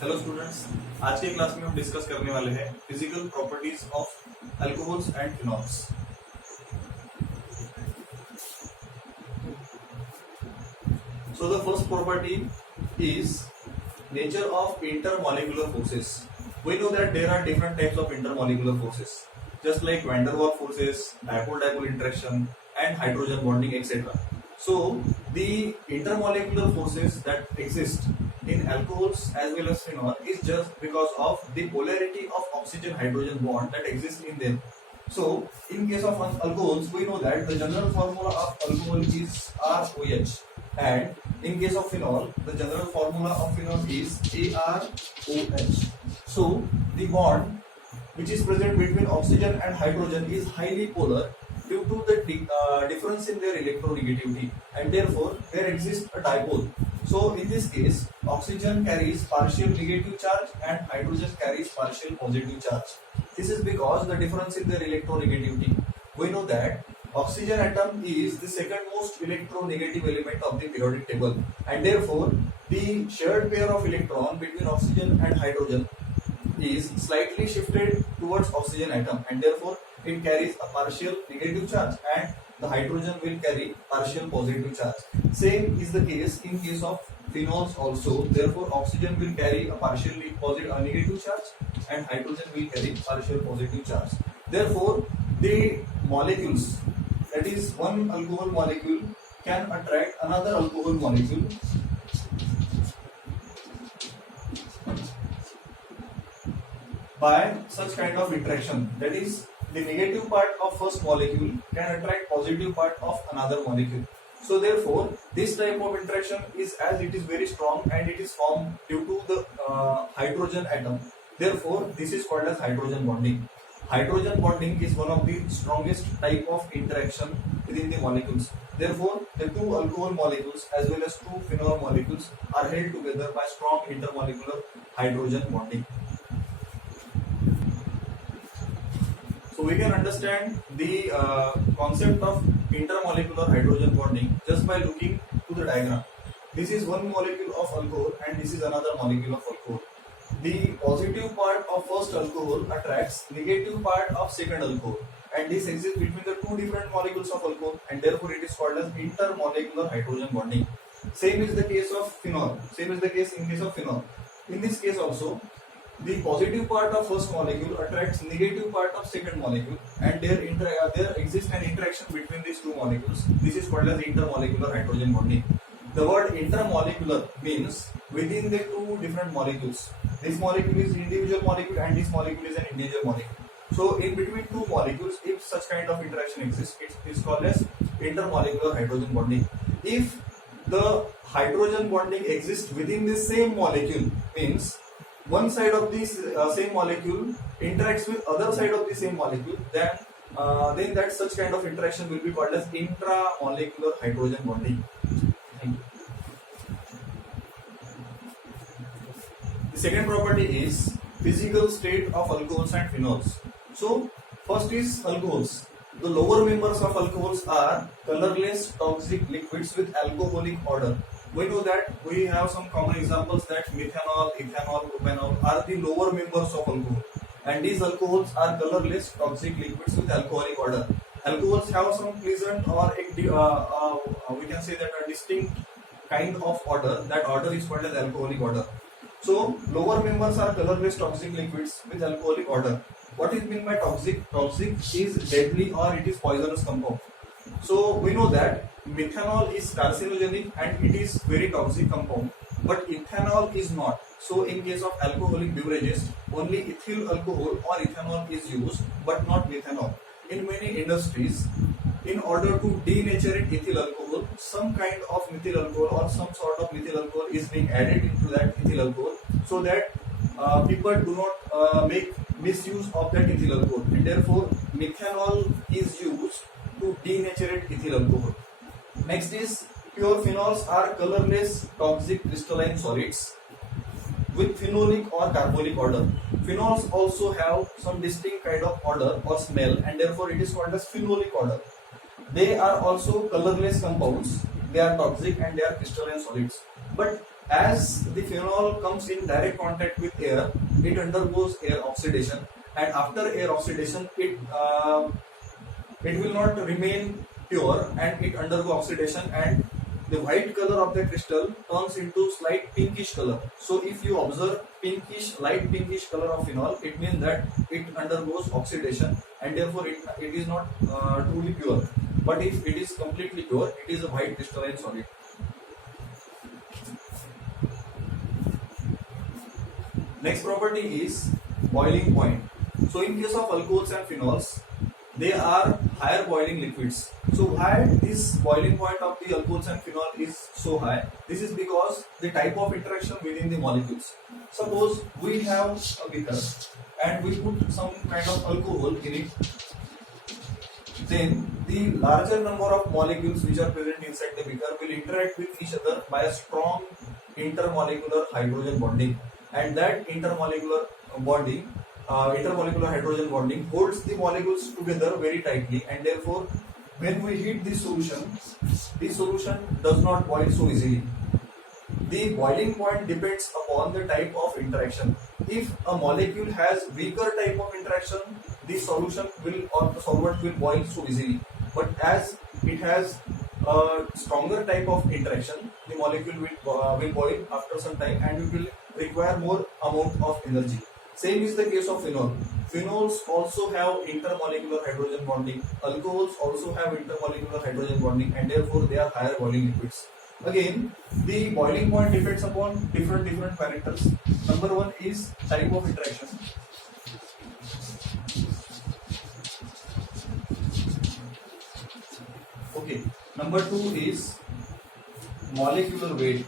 Hello students, आज के class में हम डिस्कस करने वाले हैं physical properties of alcohols and phenols. So the first property is nature of intermolecular forces. We know that there are different types of intermolecular forces, just like van der Waals forces, dipole-dipole interaction, and hydrogen bonding, etc. So the intermolecular forces that exist in alcohols as well as phenol is just because of the polarity of oxygen-hydrogen bond that exists in them. So in case of alcohols, we know that the general formula of alcohol is ROH, and in case of phenol, the general formula of phenol is AROH. So the bond which is present between oxygen and hydrogen is highly polar due to the difference in their electronegativity, and therefore there exists a dipole. So in this case, oxygen carries partial negative charge and hydrogen carries partial positive charge. This is because the difference in their electronegativity. We know that oxygen atom is the second most electronegative element of the periodic table, and therefore the shared pair of electron between oxygen and hydrogen is slightly shifted towards oxygen atom, and therefore it carries a partial negative charge and the hydrogen will carry partial positive charge. Same is the case in case of phenols also. Therefore oxygen will carry a partially positive negative charge and hydrogen will carry partial positive charge. Therefore the molecules, that is one alcohol molecule can attract another alcohol molecule by such kind of interaction. That is, the negative part of first molecule can attract positive part of another molecule. So therefore this type of interaction is, as it is very strong and it is formed due to the hydrogen atom, therefore this is called as hydrogen bonding. Hydrogen bonding is one of the strongest type of interaction within the molecules. Therefore the two alcohol molecules as well as two phenol molecules are held together by strong intermolecular hydrogen bonding. So we can understand the concept of intermolecular hydrogen bonding just by looking to the diagram. This is one molecule of alcohol and this is another molecule of alcohol. The positive part of first alcohol attracts negative part of second alcohol, and this exists between the two different molecules of alcohol, and therefore it is called as intermolecular hydrogen bonding. Same is the case of phenol. Same is the case in case of phenol. In this case also, the positive part of first molecule attracts negative part of second molecule, and there exists an interaction between these two molecules. This is called as intermolecular hydrogen bonding. The word intermolecular means within the two different molecules. This molecule is individual molecule and this molecule is an individual molecule. So in between two molecules, if such kind of interaction exists, it is called as intermolecular hydrogen bonding. If the hydrogen bonding exists within the same molecule, means one side of this same molecule interacts with other side of the same molecule, then that such kind of interaction will be called as intramolecular hydrogen bonding. Thank you. The second property is physical state of alcohols and phenols. So first is alcohols. The lower members of alcohols are colorless toxic liquids with alcoholic odor. We know that we have some common examples that methanol, ethanol, propanol are the lower members of alcohol, and these alcohols are colorless toxic liquids with alcoholic odor. Alcohols have some pleasant or we can say that a distinct kind of odor. That odor is called as alcoholic odor. So lower members are colorless toxic liquids with alcoholic odor. What is meant by toxic? Toxic is deadly or it is poisonous compound. So we know that methanol is carcinogenic and it is very toxic compound, but ethanol is not. So in case of alcoholic beverages, only ethyl alcohol or ethanol is used, but not methanol. In many industries, in order to denaturate ethyl alcohol, some kind of methyl alcohol or some sort of methyl alcohol is being added into that ethyl alcohol, so that people do not make misuse of that ethyl alcohol, and therefore methanol is used to denaturate ethyl alcohol. Next is pure phenols are colorless toxic crystalline solids with phenolic or carbolic odor. Phenols also have some distinct kind of odor or smell, and therefore it is called as phenolic odor. They are also colorless compounds. They are toxic and they are crystalline solids. But As the phenol comes in direct contact with air, it undergoes air oxidation, and after air oxidation, it will not remain pure and it undergo oxidation, and the white color of the crystal turns into slight pinkish color. So if you observe light pinkish color of phenol, it means that it undergoes oxidation and therefore it is not truly pure. But if it is completely pure, it is a white crystalline solid. Next property is boiling point. So in case of alcohols and phenols, they are higher boiling liquids. So why this boiling point of the alcohols and phenol is so high? This is because the type of interaction within the molecules. Suppose we have a beaker and we put some kind of alcohol in it. Then the larger number of molecules which are present inside the beaker will interact with each other by a strong intermolecular hydrogen bonding, and that intermolecular hydrogen bonding holds the molecules together very tightly, and therefore when we heat this solution does not boil so easily. The boiling point depends upon the type of interaction. If a molecule has weaker type of interaction, the solution or the solvent will boil so easily. But as it has a stronger type of interaction, the molecule will boil after some time and it will require more amount of energy. Same is the case of phenol. Phenols also have intermolecular hydrogen bonding. Alcohols also have intermolecular hydrogen bonding, and therefore they are higher boiling liquids. Again, the boiling point depends upon different parameters. Number one is type of interaction. Okay. Number two is molecular weight.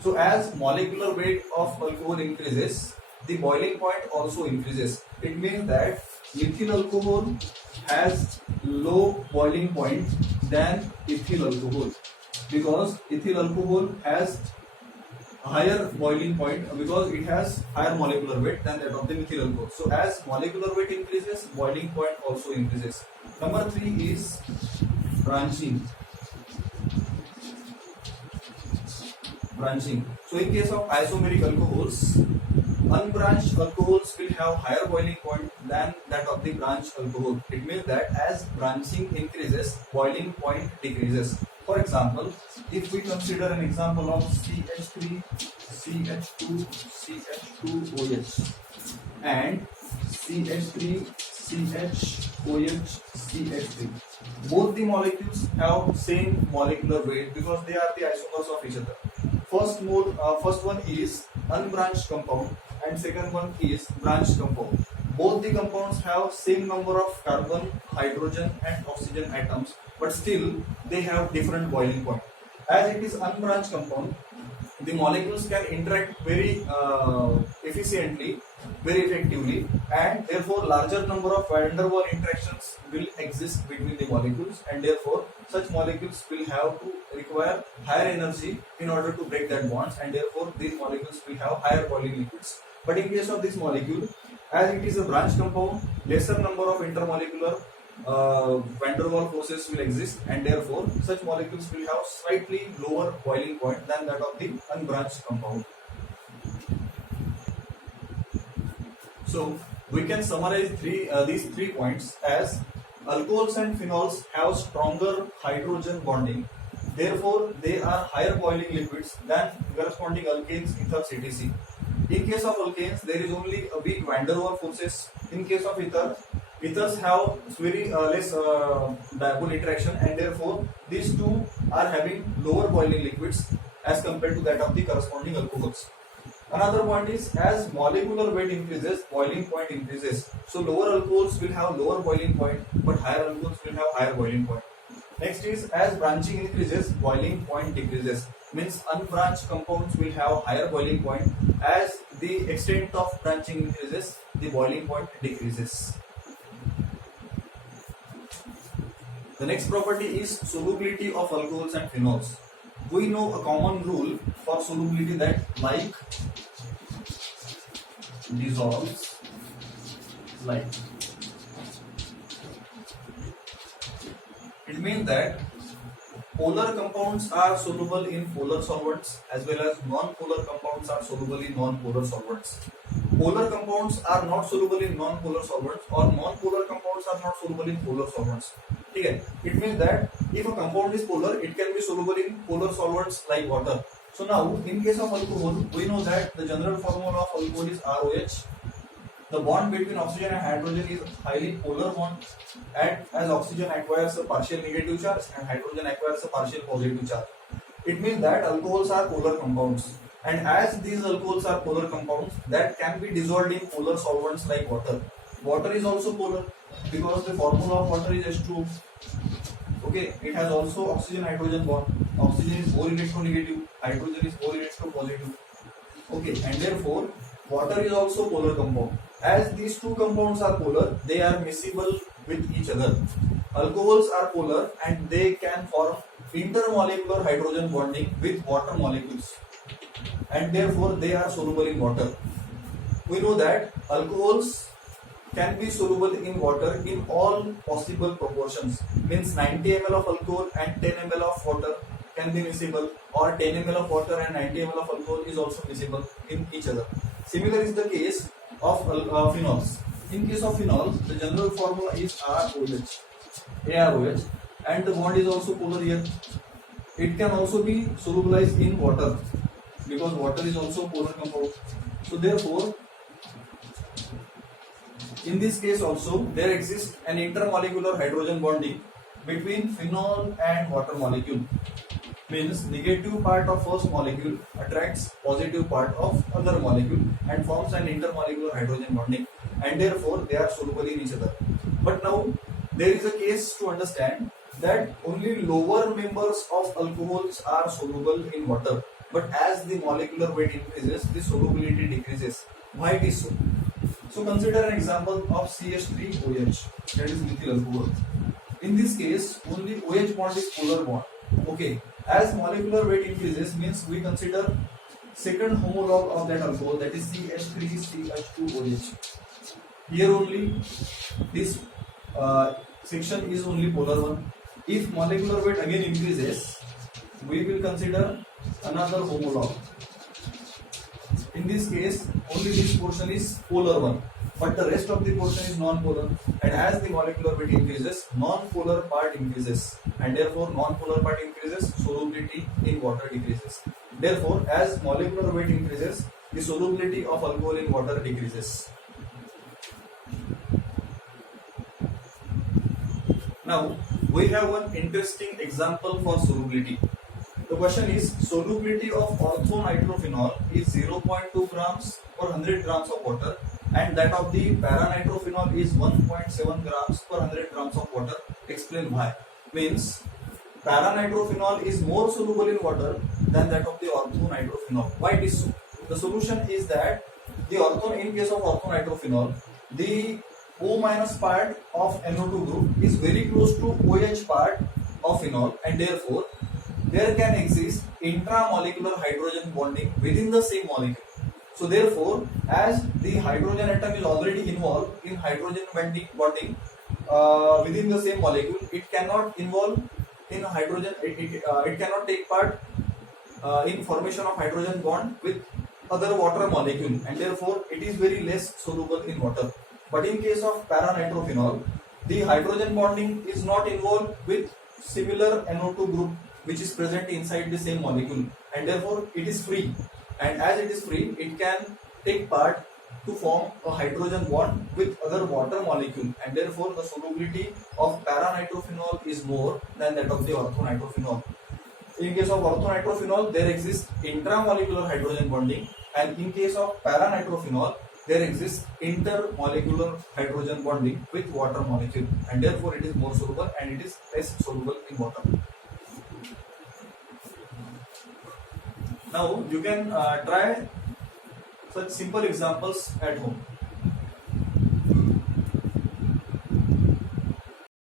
So as molecular weight of alcohol increases, the boiling point also increases. It means that methyl alcohol has low boiling point than ethyl alcohol, because ethyl alcohol has higher boiling point because it has higher molecular weight than that of the methyl alcohol. So as molecular weight increases, boiling point also increases. Number three is branching. So in case of isomeric alcohols, unbranched alcohols will have higher boiling point than that of the branched alcohol. It means that as branching increases, boiling point decreases. For example, if we consider an example of CH3, CH2, CH2OH and CH3, CHOH, CH3. Both the molecules have same molecular weight because they are the isomers of each other. First one is unbranched compound and second one is branched compound. Both the compounds have same number of carbon, hydrogen and oxygen atoms, but still they have different boiling point. As it is unbranched compound, the molecules can interact very efficiently, very effectively, and therefore larger number of van der Waals interactions will exist between the molecules, and therefore such molecules will have to require higher energy in order to break that bonds, and therefore these molecules will have higher boiling liquids. But in case of this molecule, as it is a branched compound, lesser number of intermolecular van der Waals forces will exist, and therefore such molecules will have slightly lower boiling point than that of the unbranched compound. So we can summarize these 3 points as alcohols and phenols have stronger hydrogen bonding, therefore they are higher boiling liquids than corresponding alkanes, ethers, etc. In case of alkanes, there is only a weak van der Waals forces. In case of ethers have very less dipole interaction, and therefore these two are having lower boiling liquids as compared to that of the corresponding alcohols. Another point is, as molecular weight increases, boiling point increases. So lower alcohols will have lower boiling point, but higher alcohols will have higher boiling point. Next is, as branching increases, boiling point decreases. Means unbranched compounds will have higher boiling point. As the extent of branching increases, the boiling point decreases. The next property is solubility of alcohols and phenols. We know a common rule for solubility that like dissolves like. It means that polar compounds are soluble in polar solvents as well as non-polar compounds are soluble in non-polar solvents. Polar compounds are not soluble in non-polar solvents or non-polar compounds are not soluble in polar solvents. Okay, it means that if a compound is polar, it can be soluble in polar solvents like water. So now, in case of alcohol, we know that the general formula of alcohol is ROH. The bond between oxygen and hydrogen is highly polar bond, and as oxygen acquires a partial negative charge and hydrogen acquires a partial positive charge. It means that alcohols are polar compounds, and as these alcohols are polar compounds that can be dissolved in polar solvents like water. Water is also polar because the formula of water is H2O. Okay, it has also oxygen hydrogen bond. Oxygen is more electronegative, hydrogen is more electropositive. Okay, and therefore water is also polar compound. As these two compounds are polar, they are miscible with each other. Alcohols are polar and they can form intermolecular hydrogen bonding with water molecules, and therefore they are soluble in water. We know that alcohols can be soluble in water in all possible proportions. Means 90 ml of alcohol and 10 ml of water can be miscible, or 10 ml of water and 90 ml of alcohol is also miscible in each other. Similar is the case of phenols. In case of phenols, the general formula is AROH, and the bond is also polar here. It can also be solubilized in water because water is also polar compound. So therefore, in this case also there exists an intermolecular hydrogen bonding between phenol and water molecule. Means negative part of first molecule attracts positive part of other molecule and forms an intermolecular hydrogen bonding, and therefore they are soluble in each other. But now there is a case to understand that only lower members of alcohols are soluble in water, but as the molecular weight increases, the solubility decreases. Why it is so? So consider an example of CH3OH, that is methyl alcohol. In this case, only OH bond is polar bond. Okay, as molecular weight increases, means we consider second homologue of that alcohol, that is CH3CH2OH. Here only this section is only polar one. If molecular weight again increases, we will consider another homologue. In this case, only this portion is polar one, but the rest of the portion is non-polar. And as the molecular weight increases, non-polar part increases, and therefore non-polar part increases, solubility in water decreases. Therefore, as molecular weight increases, the solubility of alcohol in water decreases. Now, we have one interesting example for solubility. The question is, solubility of orthonitrophenol is 0.2 grams per 100 grams of water, and that of the paranitrophenol is 1.7 grams per 100 grams of water. Explain why. Means paranitrophenol is more soluble in water than that of the orthonitrophenol. Why it is so? The solution is that in case of orthonitrophenol, the O- part of NO2 group is very close to OH part of phenol, and therefore there can exist intramolecular hydrogen bonding within the same molecule. So therefore, as the hydrogen atom is already involved in hydrogen bonding within the same molecule, it cannot involve in hydrogen. It cannot take part in formation of hydrogen bond with other water molecule, and therefore it is very less soluble in water. But in case of paranitrophenol, the hydrogen bonding is not involved with similar NO2 group which is present inside the same molecule, and therefore it is free. And as it is free, it can take part to form a hydrogen bond with other water molecule, and therefore the solubility of paranitrophenol is more than that of the orthonitrophenol. In case of orthonitrophenol, there exists intramolecular hydrogen bonding, and in case of paranitrophenol, there exists intermolecular hydrogen bonding with water molecule, and therefore it is more soluble and it is less soluble in water. Now you can try such simple examples at home.